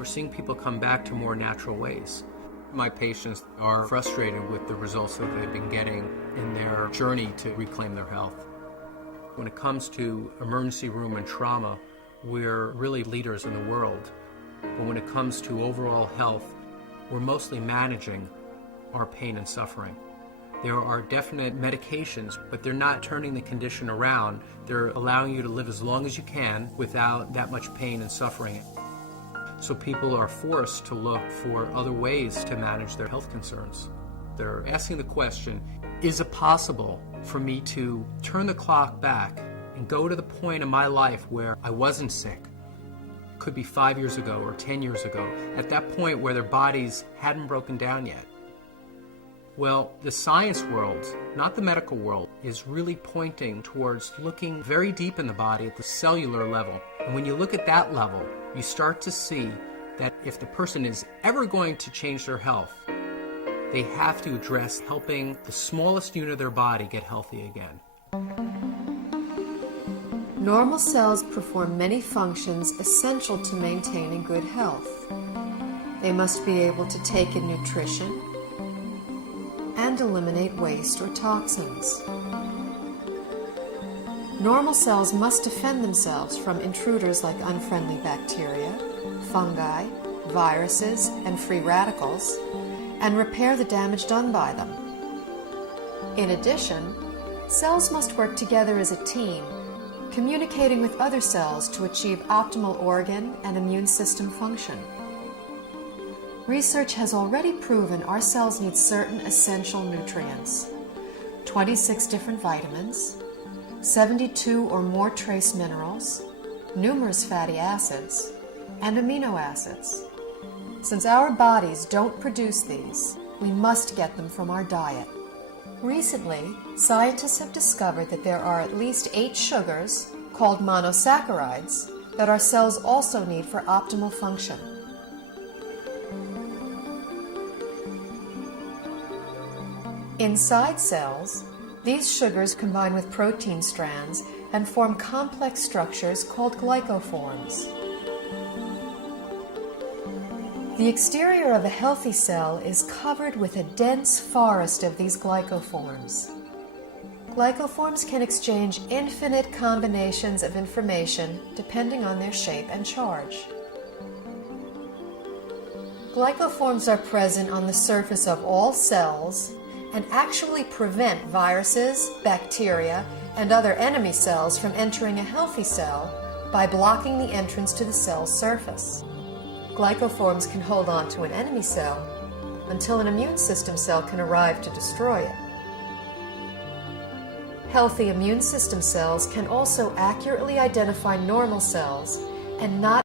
We're seeing people come back to more natural ways. My patients are frustrated with the results that they've been getting in their journey to reclaim their health. When it comes to emergency room and trauma, we're really leaders in the world. But when it comes to overall health, we're mostly managing our pain and suffering. There are definite medications, but they're not turning the condition around. They're allowing you to live as long as you can without that much pain and suffering. So people are forced to look for other ways to manage their health concerns. They're asking the question, is it possible for me to turn the clock back and go to the point in my life where I wasn't sick? Could be 5 years ago or 10 years ago, at that point where their bodies hadn't broken down yet. Well, the science world, not the medical world, is really pointing towards looking very deep in the body at the cellular level. And when you look at that level, you start to see that if the person is ever going to change their health, they have to address helping the smallest unit of their body get healthy again. Normal cells perform many functions essential to maintaining good health. They must be able to take in nutrition and eliminate waste or toxins. Normal cells must defend themselves from intruders like unfriendly bacteria, fungi, viruses, and free radicals, and repair the damage done by them. In addition, cells must work together as a team, communicating with other cells to achieve optimal organ and immune system function. Research has already proven our cells need certain essential nutrients, 26 different vitamins, 72 or more trace minerals, numerous fatty acids, and amino acids. Since our bodies don't produce these, we must get them from our diet. Recently, scientists have discovered that there are at least 8 sugars, called monosaccharides, that our cells also need for optimal function. Inside cells, these sugars combine with protein strands and form complex structures called glycoforms. The exterior of a healthy cell is covered with a dense forest of these glycoforms. Glycoforms can exchange infinite combinations of information depending on their shape and charge. Glycoforms are present on the surface of all cells and actually prevent viruses, bacteria, and other enemy cells from entering a healthy cell by blocking the entrance to the cell's surface. Glycoforms can hold on to an enemy cell until an immune system cell can arrive to destroy it. Healthy immune system cells can also accurately identify normal cells and not